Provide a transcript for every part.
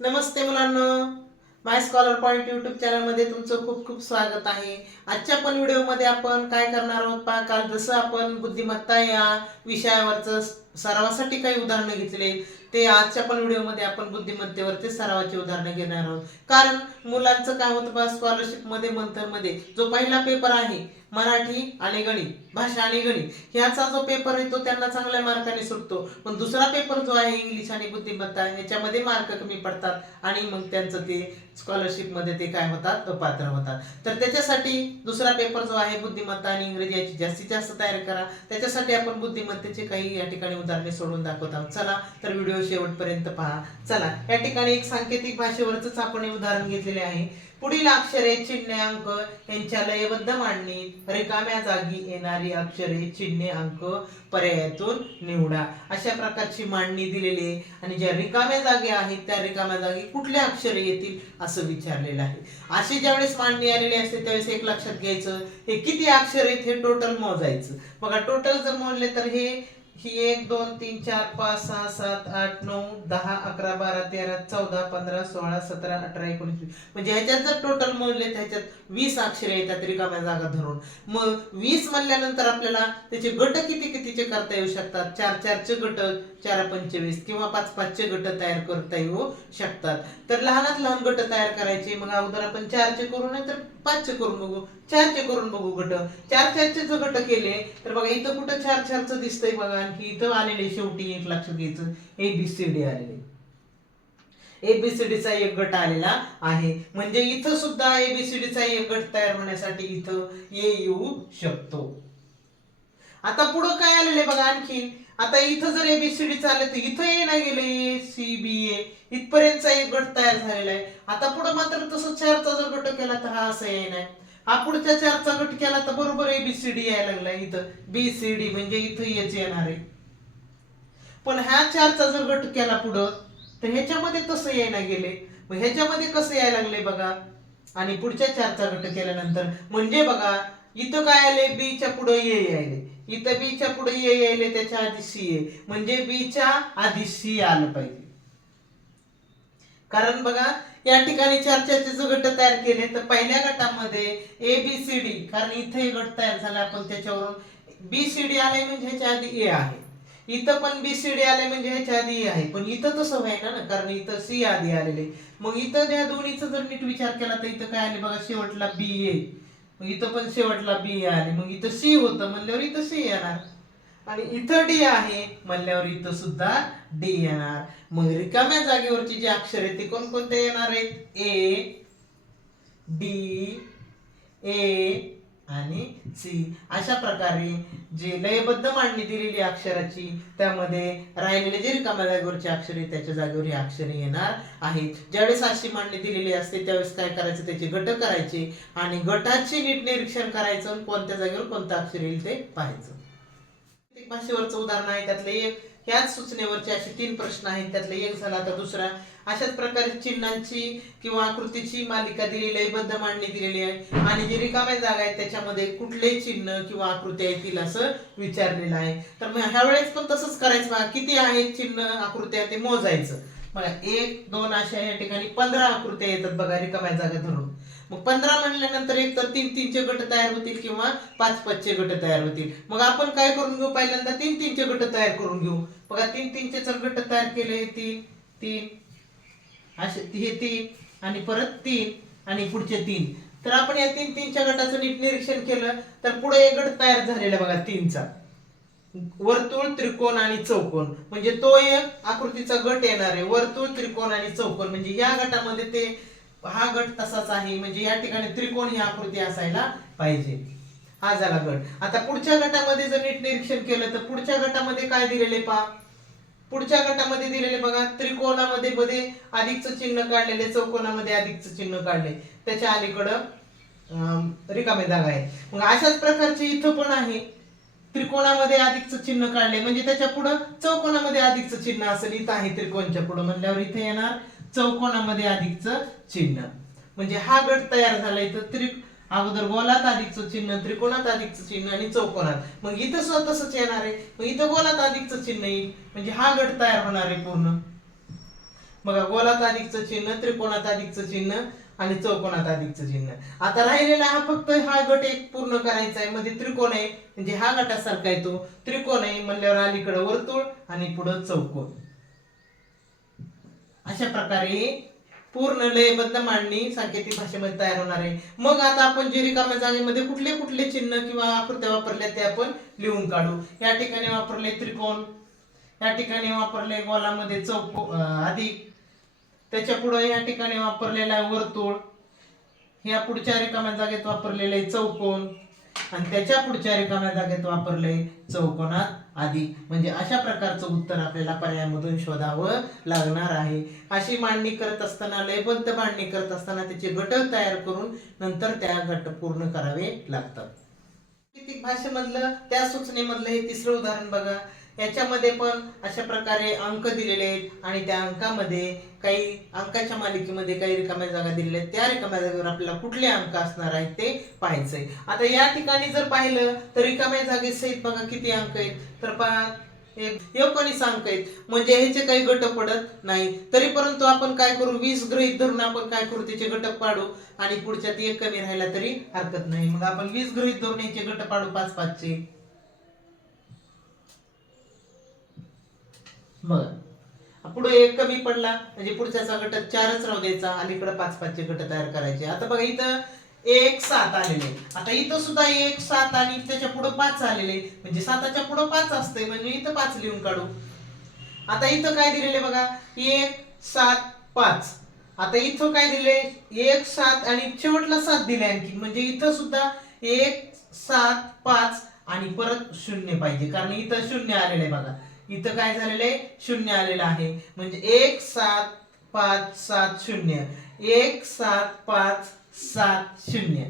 नमस्ते मुलांना. माय scholar point YouTube चॅनलमध्ये तुमचं खूप खूप स्वागत आहे. आजच्या पण व्हिडिओमध्ये आपण काय करणार आहोत पहा काल जसं आपण बुद्धिमत्ता या विषयावरचं सरावासाठी काही उदाहरणं घेतले ते आजच्या पण व्हिडिओमध्ये आपण बुद्धिमत्तेवरती सरावाची उदाहरणं घेणार आहोत. कारण मुलांचं काय होतं बा स्कॉलरशिपमध्ये मंथरमध्ये जो पहिला पेपर आहे मराठी आणि गणित भाषा आणि गणित. ह्याचा जो पेपर आहे तो त्यांना चांगल्या मार्काने सुटतो. पण दुसरा पेपर जो आहे इंग्लिश आणि बुद्धिमत्ता ह्याच्यामध्ये मार्क कमी पडतात आणि मग त्यांचं ते स्कॉलरशिपमध्ये ते काय होतात? अपात्र होतात. तर त्याच्यासाठी दुसरा पेपर जो आहे बुद्धिमत्ता आणि इंग्रजी याची जास्तीत जास्त तयारी करा. त्याच्यासाठी आपण बुद्धिमत्तेचे काही या ठिकाणी उदाहरणे सोडून दाखवत आहोत. चला तर व्हिडिओ शेवटपर्यंत पहा. चला या ठिकाणी एक सांकेतिक भाषेवरच आपण उदाहरण घेतलेले आहे. पुढील अक्षरे चिन्हे अंक यांच्या लयबद्ध मांडणी. रिकाम्या जागी येणारी अक्षरे चिन्हे अंक पर्यायातून निवडा. अशा प्रकारची मांडणी दिलेली आहे. आणि ज्या रिकाम्या जागी आहेत त्या रिकाम्या जागी कुठल्या अक्षरे येतील असं विचारलेलं आहे. अशी ज्यावेळेस मांडणी आलेली असते त्यावेळेस एक लक्षात घ्यायचं हे किती अक्षर आहेत हे टोटल मोजायचं. बघा टोटल जर मोजले तर हे ही एक दोन तीन चार पाच सहा सात आठ नऊ दहा अकरा बारा तेरा चौदा पंधरा सोळा सतरा अठरा एकोणीस म्हणजे ह्याच्यात जर टोटल मोजले त्याच्यात वीस अक्षरे येतात रिकाम्या जागा धरून. मग वीस म्हणल्यानंतर आपल्याला त्याचे गट किती कितीचे करता येऊ शकतात? चार चारचे गट चार पंचवीस किंवा पाच पाचचे गट तयार करता येऊ शकतात. तर लहानात लहान गट तयार करायचे मग अगोदर आपण चारचे करू नाही तर पाचचे करून बघू. चारचे करून बघू गट. चार चारचे जर गट केले तर बघा इथं कुठं चार चारचं दिसतंय बघा. आणखी इथं आलेले शेवटी एक लक्षात घ्यायचं एबीसीडी आलेले. एबीसीडीचा एक गट आलेला आहे. म्हणजे इथं सुद्धा एबीसीडीचा एक गट तयार होण्यासाठी इथं ए येऊ शकतो. आता पुढं काय आलेले बघा आणखी. आता इथं जर एबीसीडी चालले तर इथं ए नाही गेले ए सी बी ए इथपर्यंतचा एक गट तयार झालेला आहे. आता पुढं मात्र तसं चारचा जर गट केला तर हा असं ए नाही हा पुढच्या चारचा गट केला तर बरोबर एबीसीडी यायला लागला इथं. बी सी डी म्हणजे इथं येच येणार आहे. पण ह्या चारचा जर गट केला पुढं तर ह्याच्यामध्ये तसं यायला गेले. मग ह्याच्यामध्ये कसं यायला लागले बघा? आणि पुढच्या चारचा गट केल्यानंतर म्हणजे बघा इथं काय आले? बी च्या पुढे ये यायले. इथं बी च्या पुढे ये यायले त्याच्या आधी सी ए म्हणजे बी च्या आधी सी आलं पाहिजे. कारण बघा या ठिकाणी चार चारचे जो गट तयार केले तर पहिल्या गटामध्ये ए बी सी डी कारण इथे गट तयार झाला आपण त्याच्यावरून. बी सी डी आले म्हणजे ह्याच्या आधी ए आहे. इथं पण बी सी डी आले म्हणजे ह्याच्या आधी ए आहे. पण इथं तसं व्हायला ना कारण इथं सी आधी आलेले. मग इथं ज्या दोन्हीचा जर नीट विचार केला तर इथं काय आले बघा शेवटला बी ए मग इथं पण शेवटला बी ए आले. मग इथं सी होतं म्हणल्यावर इथं सी येणार. आणि इथं डी आहे. म्हणल्यावर इथं सुद्धा डी येणार. मग रिकाम्या जागेवरची जी अक्षर आहेत ते कोणकोणते येणार आहेत? ए डी ए आणि सी अशा प्रकारे जे लयबद्ध मांडणी दिलेली अक्षराची त्यामध्ये राहिलेले जे रिकाम्या जागेवरचे अक्षर आहेत त्याच्या जागेवर ही अक्षरे येणार आहेत. ज्यावेळेस अशी मांडणी दिलेली असते त्यावेळेस काय करायचं? त्याचे गट करायचे आणि गटाचे नीट निरीक्षण करायचं आणि कोणत्या जागेवर कोणतं अक्षर येईल ते पाहायचं. प्रत्येक भाषेवरचं उदाहरण आहे त्यातले एक ह्याच सूचनेवरचे असे तीन प्रश्न आहेत त्यातले एक झाला तर दुसरा. अशाच प्रकारे चिन्हांची किंवा आकृतीची मालिका दिलेली आहे बद्ध मांडणी दिलेली आहे. आणि जी रिकाम्या जागा आहेत त्याच्यामध्ये कुठले चिन्ह किंवा आकृत्या येतील असं विचारलेलं आहे. तर मग ह्या वेळेस पण तसंच करायचं बघा. किती आहेत चिन्ह आकृत्या ते मोजायचं. बघा एक दोन अशा या ठिकाणी पंधरा आकृत्या येतात बघा रिकाम्या जागा धरून. मग पंधरा म्हणल्यानंतर एक तर तीन तीनचे गट तयार होतील किंवा पाच पाचचे गट तयार होतील. मग आपण काय करून घेऊ? पहिल्यांदा तीन तीनचे गट तयार करून घेऊ. बघा तीन तीनचे जर गट तयार केले तीन तीन असे हे तीन आणि परत तीन आणि पुढचे तीन. तर आपण या तीन तीनच्या गटाचं नीट निरीक्षण केलं तर पुढे एक गट तयार झालेला बघा तीनचा. वर्तुळ त्रिकोण आणि चौकोन म्हणजे तो एक आकृतीचा गट येणार आहे. वर्तुळ त्रिकोण आणि चौकोन म्हणजे या गटामध्ये ते हा गट तसाच आहे. म्हणजे या ठिकाणी त्रिकोण ही आकृती असायला पाहिजे. हा झाला गट. आता पुढच्या गटामध्ये जर नीट निरीक्षण केलं तर पुढच्या गटामध्ये काय दिलेले पहा? पुढच्या गटामध्ये दिलेले बघा त्रिकोणामध्ये मध्ये अधिकचं चिन्ह काढलेले चौकोनामध्ये अधिकचं चिन्ह काढले. त्याच्या अलीकडं अं, रिकामे जागा आहे मग अशाच प्रकारचे इथं पण आहे. त्रिकोणामध्ये अधिकचं चिन्ह काढले. म्हणजे त्याच्या पुढं चौकोनामध्ये अधिकचं चिन्ह असेल. इथं आहे त्रिकोणच्या पुढं. म्हणल्यावर इथे येणार चौकोनामध्ये अधिकचं चिन्ह. म्हणजे हा गट तयार झाला इथं त्रि अगोदर गोलात अधिकचं चिन्ह त्रिकोणात अधिकचं चिन्ह आणि चौकोनात. मग इथं सुद्धा तसंच येणार आहे. मग इथं गोलात अधिकचं चिन्ह येईल. म्हणजे हा गट तयार होणार आहे पूर्ण. बघा गोलात अधिकचं चिन्ह त्रिकोणात अधिकचं चिन्ह आणि चौकोनात अधिकचं चिन्ह. आता राहिलेला हा फक्त हा गट एक पूर्ण करायचा आहे. म्हणजे त्रिकोण आहे. म्हणजे हा गटासारखा आहे तो. त्रिकोण आहे म्हणल्यावर अलीकडे वर्तुळ आणि पुढं चौकोन. अशा प्रकारे पूर्ण लयबद्ध मांडणी सांकेतिक भाषेमध्ये तयार होणार आहे. मग आता आपण जे रिकाम्या जागेमध्ये कुठले कुठले चिन्ह किंवा आकृत्या वापरल्या ते आपण लिहून काढू. या ठिकाणी वापरले त्रिकोण या ठिकाणी वापरले गोलामध्ये चौको अधिक त्याच्या पुढे या ठिकाणी वापरलेला आहे वर्तुळ या पुढच्या रिकाम्या जागेत वापरलेले आहे चौकोन आणि त्याच्या पुढच्या रिकाम्या जागेत वापरले चौकोनात आधी. म्हणजे अशा प्रकारचं उत्तर आपल्याला पर्यायामधून शोधावं लागणार आहे. अशी मांडणी करत असताना लयबद्ध मांडणी करत असताना त्याचे घटक तयार करून नंतर त्या घट पूर्ण करावे लागतात. भाषेमधलं त्या सूचनेमधलं हे तिसरं उदाहरण बघा. याच्यामध्ये पण अशा प्रकारे अंक दिलेले आहेत आणि त्या अंकामध्ये काही अंकाच्या मालिकेमध्ये काही रिकाम्या जागा दिलेल्या आहेत. त्या रिकाम्या जागेवर आपल्याला कुठले अंक असणार आहेत ते पाहायचंय आता या ठिकाणी जर पाहिलं तर रिकाम्या जागेसहित बघा किती अंक आहेत. तर पहा एकोणीस अंक आहेत. म्हणजे ह्याचे काही गट पडत नाही. तरी परंतु आपण काय करू? वीस गृहीत धरून आपण काय करू? त्याचे गट पाडू. आणि पुढच्यात एक कमी राहिला तरी हरकत नाही. मग आपण वीस गृहीत धरून याचे गट पाडू? पाच पाचचे. मग. पुढे एक कमी पडला म्हणजे पुढच्याचा गट चारच राहू द्यायचा अलीकडे पाच पाचचे गट तयार करायचे. आता बघा इथं एक सात आलेले आता इथं सुद्धा एक सात आणि त्याच्या पुढे पाच आलेले म्हणजे साताच्या पुढे पाच असते म्हणजे इथं पाच लिहून काढू. आता इथं काय दिलेले बघा? एक सात पाच. आता इथं काय दिले एक सात आणि शेवटला सात दिले आणखी. म्हणजे इथं सुद्धा एक सात पाच आणि परत शून्य पाहिजे. कारण इथं शून्य आलेलं आहे बघा. इथं काय झालेलं आहे? शून्य आलेलं आहे. म्हणजे एक सात पाच सात शून्य. एक सात पाच सात शून्य.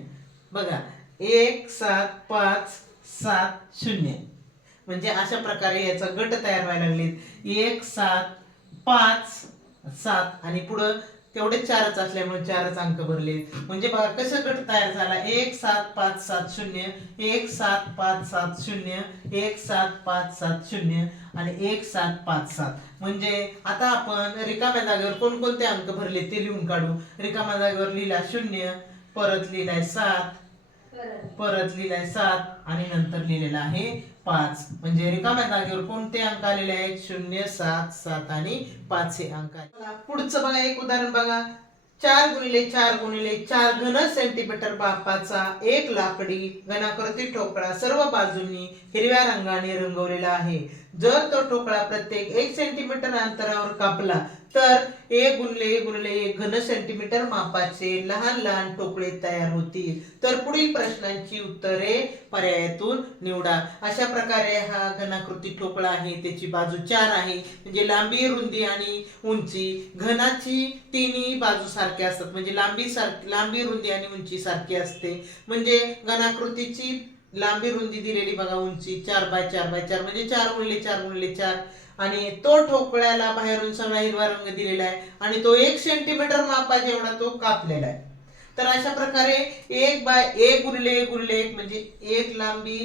बघा. एक सात पाच सात शून्य. म्हणजे अशा प्रकारे याचा गट तयार व्हायला लागलेत. एक सात पाच सात. आणि पुढं तेवढे चारच असल्यामुळे चारच अंक भरले. म्हणजे बघा कसं गट तयार झाला? एक सात पाच सात शून्य. एक सात पाच सात शून्य. एक सात पाच सात शून्य. आणि एक सात पाच सात. म्हणजे आता आपण रिकाम्या जागेवर कोणकोणते अंक भरले ते लिहून काढू. रिकाम्या जागेवर लिहिला शून्य परत लिहिलाय सात परत लिहिलाय सात आणि नंतर लिहिलेला आहे पाच. म्हणजे रिकाम्या जागेवर कोणते अंक आलेले आहेत? शून्य सात सात आणि पाच हे अंक आहेत. पुढचं बघा एक उदाहरण बघा. चार गुणिले चार गुणिले चार घन सेंटीमीटर बापाचा एक लाकडी घनाकृती ठोकळा सर्व बाजूंनी हिरव्या रंगाने रंगवलेला आहे. जर तो ठोकळा प्रत्येक एक सेंटीमीटर अंतरावर कापला तर एक गुणले एक गुणले एक घन सेंटीमीटर मापाचे लहान लहान टोकळे तयार होतील. तर पुढील प्रश्नांची उत्तरे पर्यायातून निवडा. अशा प्रकारे हा घनाकृती ठोकळा आहे त्याची बाजू चार आहे. म्हणजे लांबी रुंदी आणि उंची. घनाची तिन्ही बाजू सारख्या असतात. म्हणजे लांबी सारखी लांबी रुंदी आणि उंची सारखी असते. म्हणजे घनाकृतीची लांबी रुंदी दिलेली बघा उंची चार बाय चार बाय चार म्हणजे चार गुणले चार गुणले चार. आणि तो ठोकळ्याला बाहेरून सगळा हिरवा रंग दिलेला आहे. आणि तो एक सेंटीमीटर मापा जेवढा तो कापलेला आहे. तर अशा प्रकारे एक बाय एक गुणले एक गुणले एक म्हणजे एक लांबी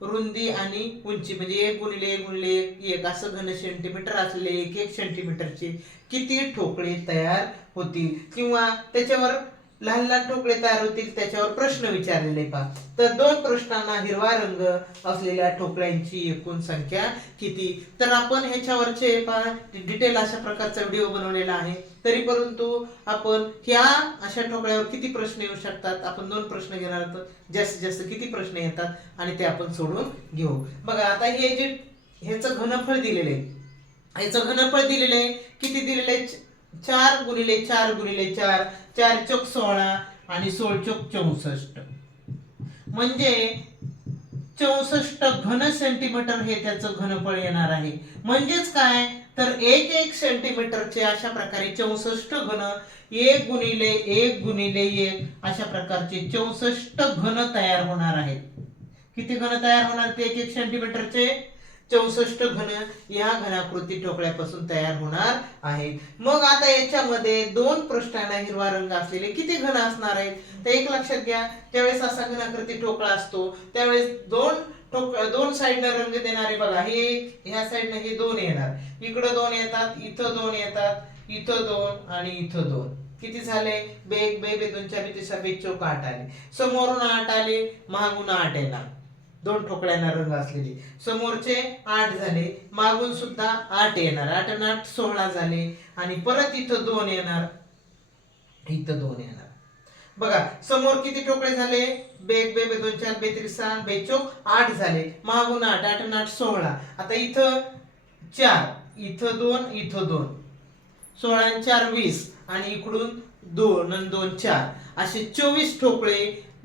रुंदी आणि उंची म्हणजे एक गुणले एक गुणले एक एक असं घन सेंटीमीटर असले एक एक सेंटीमीटरचे किती ठोकळे तयार होतील. किंवा त्याच्यावर लहान लहान ठोकळे तयार होतील त्याच्यावर प्रश्न विचारलेले पहा. तर दोन प्रश्नांना हिरवा रंग असलेल्या ठोकळ्यांची एकूण संख्या किती? तर आपण ह्याच्यावरचे पहा. डिटेल अशा प्रकारचा व्हिडिओ बनवलेला आहे. तरी परंतु आपण ह्या अशा ठोकळ्यावर किती प्रश्न येऊ शकतात? आपण दोन प्रश्न घेणार आहोत. जास्तीत जास्त किती प्रश्न येतात? आणि ते आपण सोडून घेऊ. बघा आता हे जे ह्याचं घनफळ दिलेलं आहे. ह्याचं घनफळ दिलेलं आहे. किती दिलेलं आहे? चार गुणिले चार गुणिले चार. चार चौक सोळा आणि सोळ चौक चौसष्ट. म्हणजे चौसष्ट घन सेंटीमीटर हे त्याचं घनफळ येणार आहे. म्हणजेच काय? तर एक एक सेंटीमीटरचे अशा प्रकारे चौसष्ट घन एक गुणिले एक गुणिले एक अशा प्रकारचे चौसष्ट घन तयार होणार आहेत. किती घन तयार होणार ते एक एक सेंटीमीटरचे चौसष्ट घन या घनाकृती ठोकळ्यापासून तयार होणार आहेत. मग आता याच्यामध्ये दोन पृष्ठांना हिरवा रंग असलेले किती घन असणार आहेत? तर एक लक्षात घ्या त्यावेळेस असा घनाकृती ठोकळा असतो. त्यावेळेस दोन ठोक दोन साईडनं रंग देणारे बघा हे ह्या साईडनं हे दोन येणार. इकडं दोन येतात इथं दोन येतात इथं दोन आणि इथं दोन. किती झाले? बेग बे बे दोन चार बे चौक आठ आले. समोरून आठ आले मागून आठ येणार. दोन ठोकळ्यांना रंग असलेली. समोरचे आठ झाले मागून सुद्धा आठ येणार आठ आणि आठ सोळा झाले आणि परत इथं दोन येणार इथं दोन येणार. बघा समोर किती ठोकळे झाले? बेग बे बे दोन चार बेत्रीस सहा बेचोक आठ झाले. मागून आठ आठ आणि आठ सोळा. आता इथं चार इथं दोन इथं दोन. सोळा चार वीस. आणि इकडून दोन आणि दोन चार. असे चोवीस ठोकळे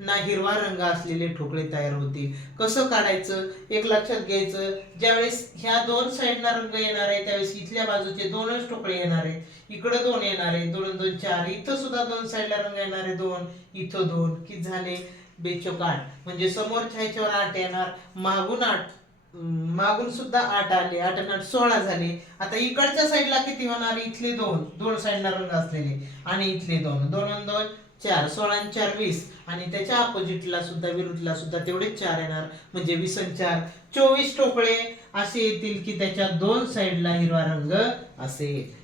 ना हिरवा रंग असलेले ठोकळे तयार होतील. कसं काढायचं? एक लक्षात घ्यायचं. ज्यावेळेस ह्या दोन साईडला रंग येणार आहे त्यावेळेस इथल्या बाजूचे दोनच ठोकळे येणार आहेत. इकडं दोन येणार आहे दोन दोन चार. इथं सुद्धा दोन साईडला रंग येणार आहे. दोन. इथं दोन. किती झाले? बेचोक आठ. म्हणजे समोरच्या ह्याच्यावर आठ येणार. मागून आठ. मागून सुद्धा आठ आले. आठ आठ सोळा झाले. आता इकडच्या साईडला किती होणार? इथले दोन. दोन साईडला रंग असलेले. आणि इथले दोन. दोन दोन. चार सोळा आणि चार वीस. आणि त्याच्या अपोजिटला सुद्धा विरुद्धला सुद्धा तेवढेच चार येणार. म्हणजे वीस आणि चार. चोवीस टोकळे असे येतील की त्याच्या दोन साईडला हिरवा रंग असेल.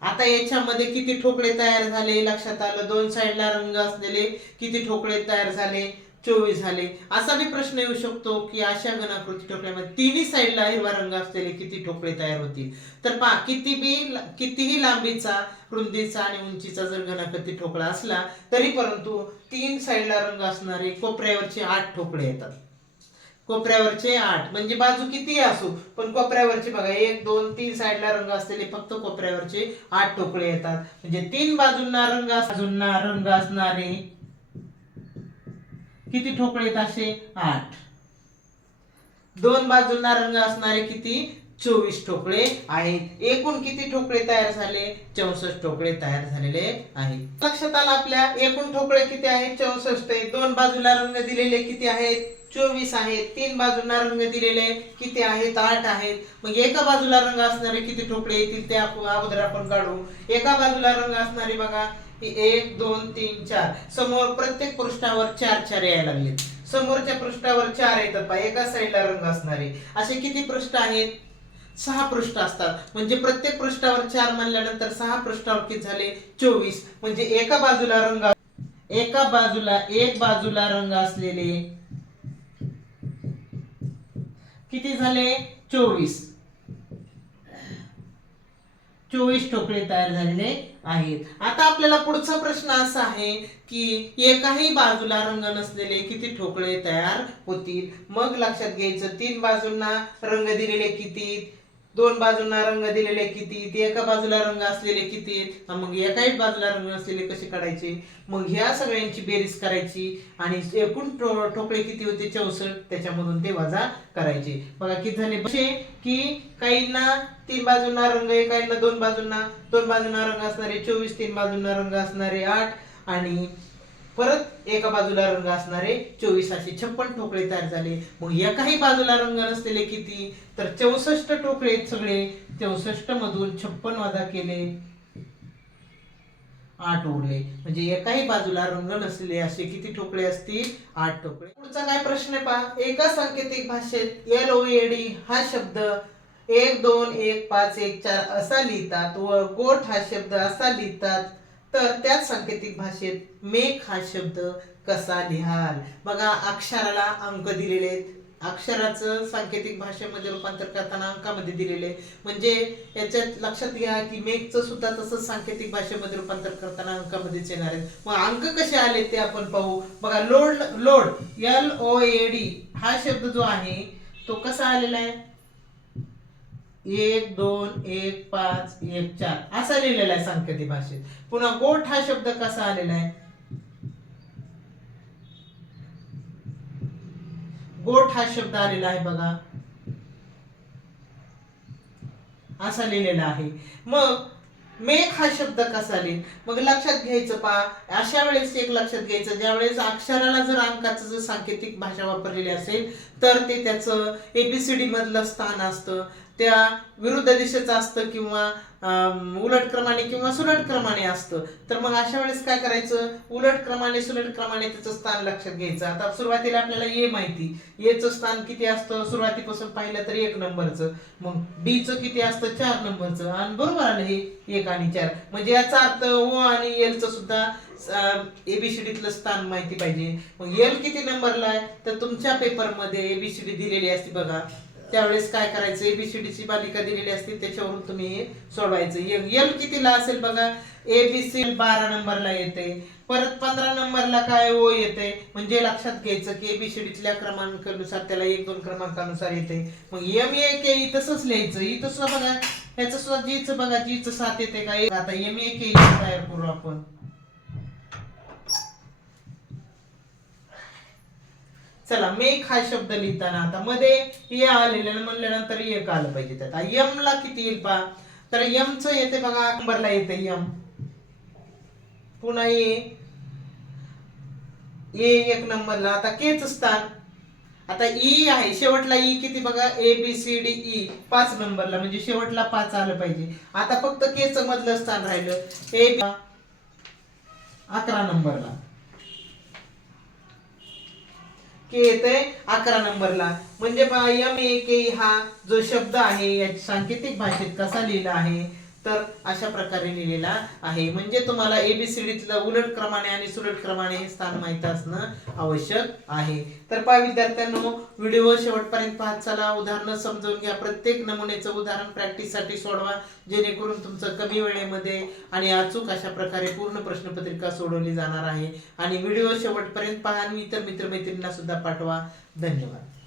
आता याच्यामध्ये किती ठोकळे तयार झाले? लक्षात आलं दोन साईडला रंग असलेले किती ठोकळे तयार झाले? चोवीस झाले. असा बी प्रश्न येऊ शकतो की अशा घनाकृती ठोकळ्यामध्ये तिन्ही साईडला हिरवा रंग असलेले किती ठोकळे तयार होतील? तर पहा किती बी कितीही लांबीचा रुंदीचा आणि उंचीचा जर घनाकृती ठोकळा असला तरी परंतु तीन साईडला रंग असणारे कोपऱ्यावरचे आठ ठोकळे येतात. कोपऱ्यावरचे आठ. म्हणजे बाजू किती असो पण कोपऱ्यावरचे बघा एक दोन तीन साईडला रंग असलेले फक्त कोपऱ्यावरचे आठ ठोकळे येतात. म्हणजे तीन बाजूंना रंग बाजूंना रंग असणारे किती ठोकळे आहेत असे? आठ. दोन बाजूंना रंग असणारे किती? चोवीस ठोकळे आहेत. एकूण किती ठोकळे तयार झाले? चौसष्ट ठोकळे तयार झालेले आहेत. लक्षात आलं आपल्या? एकूण ठोकळे किती आहेत? चौसष्ट आहेत. दोन बाजूला रंग दिलेले किती आहेत? चोवीस आहेत. तीन बाजूंना रंग दिलेले किती आहेत? आठ आहेत. मग एका बाजूला रंग असणारे किती ठोकळे येतील ते आपण अगोदर आपण काढू. एका बाजूला रंग असणारे बघा एक दोन तीन चार. समोर प्रत्येक पृष्ठावर चार चार यायला लागलेत. समोरच्या पृष्ठावर चार येतात पहा एका साईडला रंग असणारे. असे किती पृष्ठ आहेत? सहा पृष्ठ असतात. म्हणजे प्रत्येक पृष्ठावर चार म्हणल्यानंतर सहा पृष्ठावर किती झाले. चोवीस. म्हणजे एका बाजूला रंग एका बाजूला एक बाजूला रंग असलेले किती झाले? चोवीस. चोवीस ठोकळे तयार झालेले आहेत. आता आपल्याला पुढचा प्रश्न असा आहे की एकाही बाजूला रंग नसलेले किती ठोकळे तयार होतील? मग लक्षात घ्यायचं तीन बाजूंना रंग दिलेले किती? दोन बाजूंना रंग दिलेले किती ते एका बाजूला रंग असलेले किती मग एकाही बाजूला रंग असलेले कसे काढायचे? मग ह्या सगळ्यांची बेरीज करायची आणि एकूण ठो- ठोकळे किती होते? चौसष्ट. त्याच्यामधून ते वजा करायचे. बघा किती झाले? असे की काहींना तीन बाजूंना रंग आहे काहींना दोन बाजूंना. दोन बाजूंना रंग असणारे चोवीस तीन बाजूंना रंग असणारे आठ आणि परत एका बाजूला रंग असणारे चोवीस असे छप्पन ठोकळे तयार झाले. मग एकाही बाजूला रंग नसलेले किती? तर चौसष्ट ठोकळे सगळे. चौसष्ट मधून छप्पन वजा केले. आठ उरले म्हणजे एकाही बाजूला रंग नसलेले असे किती ठोकळे असतील? आठ ठोकळे. पुढचा काय प्रश्न आहे पहा. एका सांकेतिक भाषेत एल ओ डी हा शब्द एक दोन एक पाच एक चार असा लिहितात व गोठ हा शब्द असा लिहितात. तर त्याच सांकेतिक भाषेत मेघ हा शब्द कसा लिहाल? बघा अक्षराला अंक दिलेले आहेत. अक्षराचं सांकेतिक भाषेमध्ये रूपांतर करताना अंकामध्ये दिलेले म्हणजे याच्यात लक्षात घ्या की मेघचं सुद्धा तसंच सांकेतिक भाषेमध्ये रूपांतर करताना अंकामध्येच येणार आहेत. मग अंक कसे आले ते आपण पाहू. बघा load load L O A D हा शब्द जो आहे तो कसा आलेला आहे? एक दोन एक पाच एक चार. असा लिहिलेला आहे सांकेतिक भाषेत. पुन्हा गोठ हा शब्द कसा आलेला आहे? गोठ हा शब्द आलेला आहे बघा. असा लिहिलेला आहे. मग मेघ हा शब्द कसा लिहिल मग लक्षात घ्यायचं पा अशा वेळेस एक लक्षात घ्यायचं ज्या वेळेस अक्षराला जर अंकाचं जर सांकेतिक भाषा वापरलेली असेल तर ते त्याचं एबीसीडी मधलं स्थान असतं. त्या विरुद्ध दिशेचं असतं किंवा उलट क्रमाने किंवा सुलट क्रमाने असतं. तर मग अशा वेळेस काय करायचं? उलट क्रमाने सुलट क्रमाने त्याचं स्थान लक्षात घ्यायचं. आता सुरुवातीला आपल्याला ए माहिती. एचं स्थान किती असतं? सुरुवातीपासून पाहिलं तर एक नंबरचं. मग डी किती असतं? चार नंबरचं. आणि बरोबर आलं हे एक आणि चार. म्हणजे याचा अर्थ ओ आणि एलचं सुद्धा एबीसीडीतलं स्थान माहिती पाहिजे. मग एल किती नंबरला आहे? तर तुमच्या पेपरमध्ये एबीसीडी दिलेली असते बघा. त्यावेळेस काय करायचं? एबीसीडीची मालिका दिलेली असते त्याच्यावरून तुम्ही हे सोडवायचं एल कितीला असेल बघा? एबीसी बारा नंबरला येते. परत पंधरा नंबरला काय? ओ येते. म्हणजे लक्षात घ्यायचं की एबीसीडीतल्या क्रमांकानुसार त्याला एक दोन क्रमांकानुसार येते. मग एम ए के ई तसंच लिहायचं. इथं तसं बघा. ह्याचं सुद्धा जीचं बघा. जीचं साथ येते का? आता एम ए के तयार करू आपण. चला मेक हा शब्द लिहिताना आता मध्ये ये आलेलं म्हणल्यानंतर एक आलं पाहिजे त्यात. यम ला किती येईल पा तर यम च येते बघा नंबरला येते यम पुन्हा ये ए एक नंबरला. आता केच स्थान. आता ई आहे शेवटला ई किती बघा? A B C D E पाच नंबरला म्हणजे शेवटला पाच आलं पाहिजे. आता फक्त केच मधलं स्थान राहिलं. ए अकरा नंबरला. के येते अकरा नंबरला. म्हणजे एम ए के हा जो शब्द आहे याची सांकेतिक भाषेत कसा लिहिला आहे? तर अशा प्रकारे लिहिलेला आहे. म्हणजे तुम्हाला एबीसीडीतलं उलट क्रमाने आणि सुलट क्रमाने हे स्थान माहीत असणं आवश्यक आहे. तर पहा विद्यार्थ्यांनो व्हिडिओ शेवटपर्यंत पाहत चला. उदाहरणं समजून घ्या. प्रत्येक नमुन्याचं उदाहरण प्रॅक्टिससाठी सोडवा जेणेकरून तुमचं कमी वेळेमध्ये आणि अचूक अशा प्रकारे पूर्ण प्रश्नपत्रिका सोडवली जाणार आहे. आणि व्हिडिओ शेवटपर्यंत पहा आणि इतर मित्रमैत्रिणींना सुद्धा पाठवा. धन्यवाद.